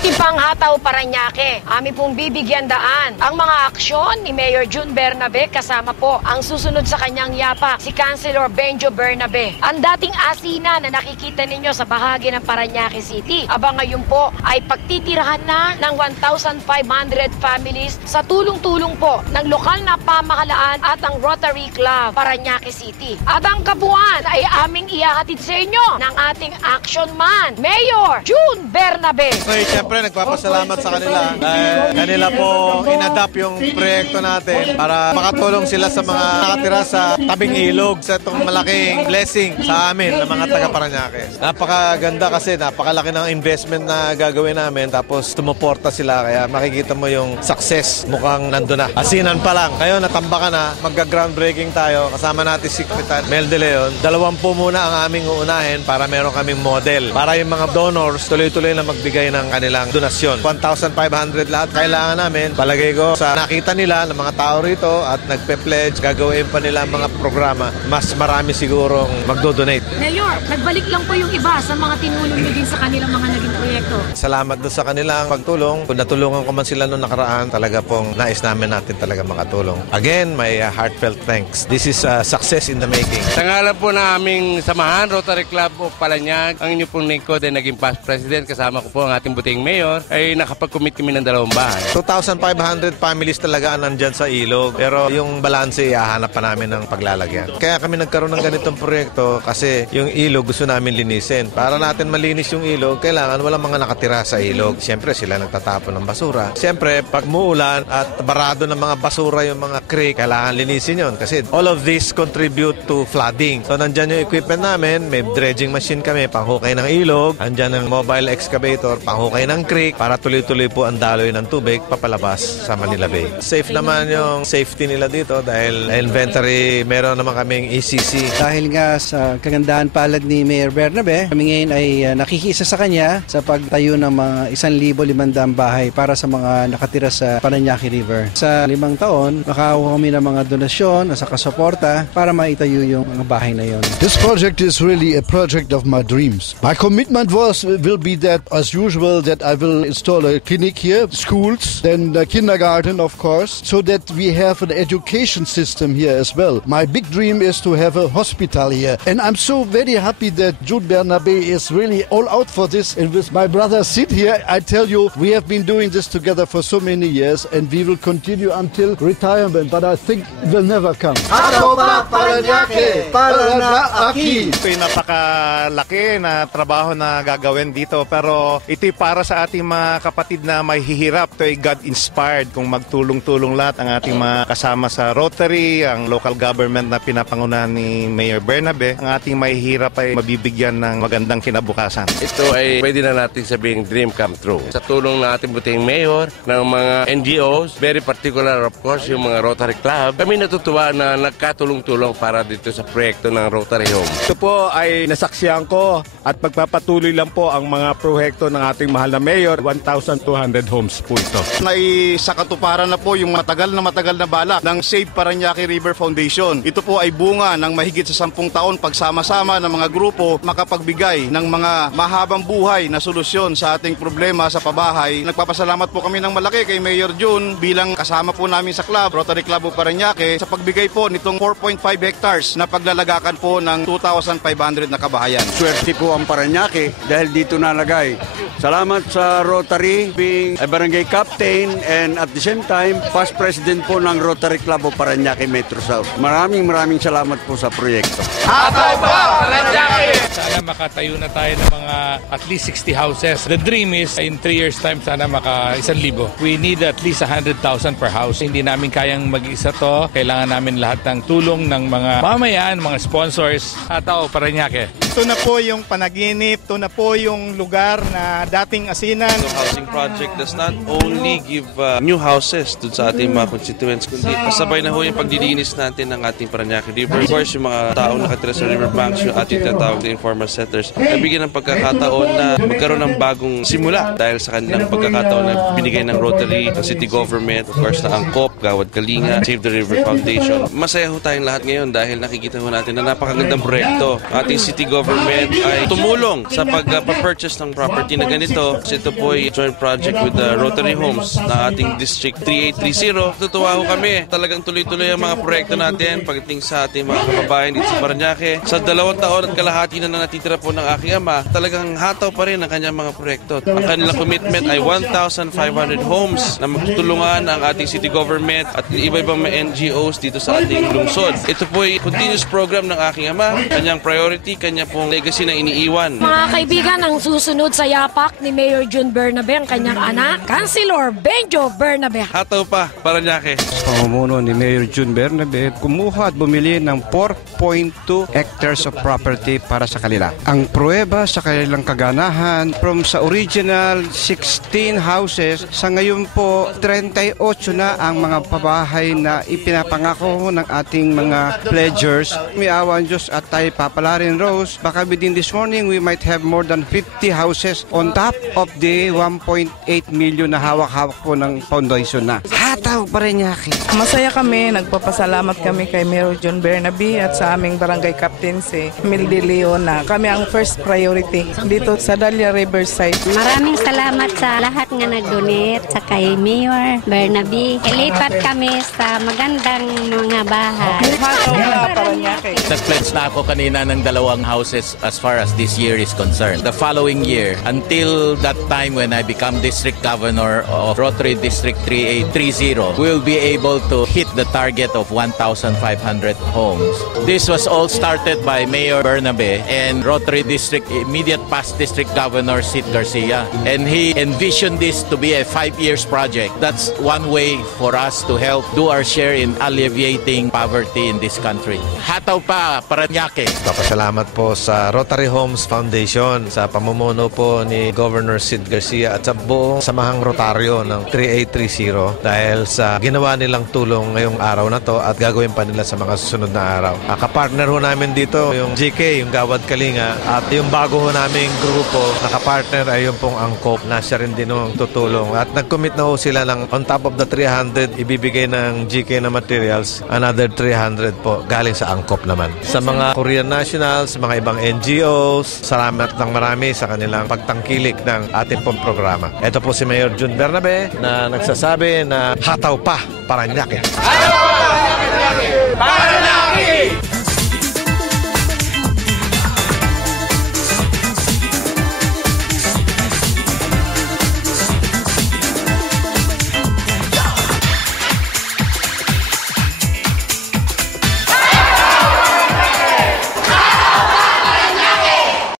Katipang Hataw, Parañaque, amin pong bibigyan daan ang mga aksyon ni Mayor June Bernabe kasama po ang susunod sa kanyang yapa, si Councilor Benjo Bernabe. Ang dating asina na nakikita ninyo sa bahagi ng Parañaque City, aba ngayon po ay pagtitirahan na ng 1,500 families sa tulong-tulong po ng lokal na pamahalaan at ang Rotary Club Parañaque City. At ang kabuuan ay aming ihahatid sa inyo ng ating action man, Mayor June Bernabe. Okay, siyempre nagpapasalamat sa kanila dahil kanila po inadapt yung proyekto natin para makatulong sila sa mga nakatira sa tabing ilog sa itong malaking blessing sa amin ng mga taga Parañaque. Napakaganda kasi napakalaki ng investment na gagawin namin tapos tumuporta sila kaya makikita mo yung success mukhang nandun na. Asinan pa lang. Ngayon natambakan na, magga-groundbreaking tayo. Kasama natin si Kapitan Mel De Leon. 20 muna ang aming uunahin para meron kaming model. Para yung mga donors tuloy-tuloy na magbigay ng kanilang donasyon. 1,500 lahat kailangan namin. Palagay ko sa nakita nila ng mga tao rito at nagpe-pledge, gagawin pa nila mga programa. Mas marami sigurong magdo-donate. Mayor, nagbalik lang po yung iba sa mga tinulong nyo din sa kanilang mga naging proyekto. Salamat doon sa kanilang pagtulong. Kung natulungan ko man sila noong nakaraan, talaga pong nais namin natin talaga makatulong. Again, my heartfelt thanks. This is a success in the making. Sa ngalan po na aming samahan, Rotary Club of Parañaque, ang inyo pong lingkod ay naging past president. Kasama ko po ang ating buting mayor ay nakapag-commit kami ng 2 bahay. 2,500 families talaga ang nandyan sa ilog. Pero yung balanse, hahanap pa namin ng paglalagyan. Kaya kami nagkaroon ng ganitong proyekto kasi yung ilog gusto namin linisin. Para natin malinis yung ilog, kailangan walang mga nakatira sa ilog. Siyempre, sila nagtatapon ng basura. Siyempre, pag muulan at barado ng mga basura yung mga creek, kailangan linisin yun. Kasi all of this contribute to flooding. So, nandyan yung equipment namin. May dredging machine kami, panghukay ng ilog. Nandyan ang mobile excavator, panghukay ng creek para tuloy-tuloy po ang daloy ng tubig papalabas sa Manila Bay. Safe naman yung safety nila dito dahil inventory, meron naman kaming ECC. Dahil nga sa kagandahan palad ni Mayor Bernabe, kami ngayon ay nakikisa sa kanya sa pagtayo ng mga 1,500 bahay para sa mga nakatira sa Parañaque River. Sa 5 taon, makakuha kami ng mga donasyon at saka suporta para maitayo yung mga bahay na yon. This project is really a project of my dreams. My commitment will be that, as usual, that I will install a clinic here, schools, then the kindergarten, of course, so that we have an education system here as well. My big dream is to have a hospital here. And I'm so very happy that June Bernabe is really all out for this. And with my brother Sid here, I tell you, we have been doing this together for so many years and we will continue until retirement. But I think it will never come. Hataw pa, Parañaque! Parañaque! Ito'y napakalaki na trabaho na gagawin dito pero ito'y para sa ating mga kapatid na may hihirap. Ito'y God-inspired kung magtulong-tulong lahat ang ating mga kasama sa Rotary, ang local government na pinapangunahan ni Mayor Bernabe. Ang ating may hihirap ay mabibigyan ng magandang kinabukasan. Ito ay pwede na natin sabing dream come true. Sa tulong ng ating buting mayor, ng mga NGOs, very particular of course yung mga Rotary Club, kami natutuwa na nagkatulong-tulong para dito sa proyekto ng Rotary Home. Ito po ay nasaksihan ko at pagpapatuloy lang po ang mga proyekto ng ating mahal na mayor. 1,200 homes po ito. Sa katuparan na po yung matagal na balak ng Save Parañaque River Foundation. Ito po ay bunga ng mahigit sa 10 taon pagsama-sama ng mga grupo makapagbigay ng mga mahabang buhay na solusyon sa ating problema sa pabahay. Nagpapasalamat po kami ng malaki kay Mayor June bilang kasama po namin sa club, Rotary Club of Parañaque, sa pagbigay po nitong 4.5 hectares na paglalagakan po ng 2,500 na kabahayan. Swerte po ang Parañaque dahil dito nalagay. Salamat sa Rotary being a barangay captain and at the same time, past president po ng Rotary Club of Parañaque Metro South. Maraming salamat po sa proyekto. Hataw pa, Parañaque! Sana makatayo na tayo ng mga at least 60 houses. The dream is in 3 years time sana maka 1,000. We need at least 100,000 per house. Hindi namin kayang mag-isa to. Kailangan namin lahat ng tulong ng mga mamayan, mga sponsors. Hataw, Parañaque. Ito na po yung panaginip, ito na po yung lugar na dating asinan. The housing project does not only give new houses dun sa ating mga constituents, kundi kasabay na ho yung paglilinis natin ng ating Parañaque River. Of course, yung mga taong nakatira sa riverbanks, yung ating tinatawag na informal settlers, nabigyan ng pagkakataon na magkaroon ng bagong simula dahil sa kanilang pagkakataon na binigay ng Rotary, ng City Government, of course na Angkop, Gawad Kalinga, Save the River Foundation. Masaya ho tayong lahat ngayon dahil nakikita ho natin na napakagandang proyekto. Ating City Government ay tumulong sa pag-purchase ng property na ganito Ito po ay joint project with the Rotary Homes na ating District 3830. Tutuwa ho kami. Talagang tuloy-tuloy ang mga proyekto natin pagdating sa ating mga kababayan dito sa Parañaque. Sa 2 taon at kalahati na natitira po ng aking ama, talagang hataw pa rin ang kanyang mga proyekto. Ang kanilang commitment ay 1,500 homes na magtutulungan ang ating city government at iba-ibang mga NGOs dito sa ating lungsod. Ito po ay continuous program ng aking ama. Kanyang priority, kanya pong legacy na iniiwan. Mga kaibigan, ang susunod sa yapak ni Mayor June Bernabe, ang kanyang anak, Councilor Benjo Bernabe. Hataw pa, Parañaque. Pamumuno ni Mayor June Bernabe, kumuha at bumili ng 4.2 hectares of property para sa kanila. Ang pruweba sa kanilang kaganahan, from sa original 16 houses, sa ngayon po 38 na ang mga pabahay na ipinapangako ng ating mga pledgers. May awa ang Diyos at tayo papalarin, Rose. Baka within this morning, we might have more than 50 houses on top of the 1.8 million na hawak-hawak po ng foundation na. Hataw pa rin niya. Masaya kami, nagpapasalamat kami kay Mayor June Bernabe at sa aming barangay captain si Mil De Leon na kami ang first priority dito sa Dahlia Riverside. Maraming salamat sa lahat nga nag-donate sa kay Mayor Bernabe. Ilipat kami sa magandang mga bahay. Nag-pledge na ako kanina ng 2 houses as far as this year is concerned. The following year, until that time when I become District Governor of Rotary District 3830, we'll be able to hit the target of 1,500 homes. This was all started by Mayor Bernabe and Rotary District immediate past District Governor Sid Garcia. And he envisioned this to be a 5 years project. That's one way for us to help do our share in alleviating poverty in this country. Hataw pa, Parañaque. Papasalamat po sa Rotary Homes Foundation sa pamumuno po ni Governor Sid Garcia at sa buong samahang Rotaryo ng 3830 dahil sa ginawa nilang tulong ngayong araw na to at gagawin pa nila sa mga susunod na araw. Kapartner ho namin dito yung GK, yung Gawad Kalinga, at yung bago ho naming grupo na kapartner ay yung pong Angkop na siya rin din yung tutulong. At nag-commit na ho sila ng on top of the 300 ibibigay ng GK na materials, another 300 po galing sa Angkop naman. Sa mga Korean nationals, mga ibang NGOs, salamat ng marami sa kanilang pagtangkilik ng ating pong programa. Ito po si Mayor June Bernabe na nagsasabi na hataw pa, Parañaque. Parañaque!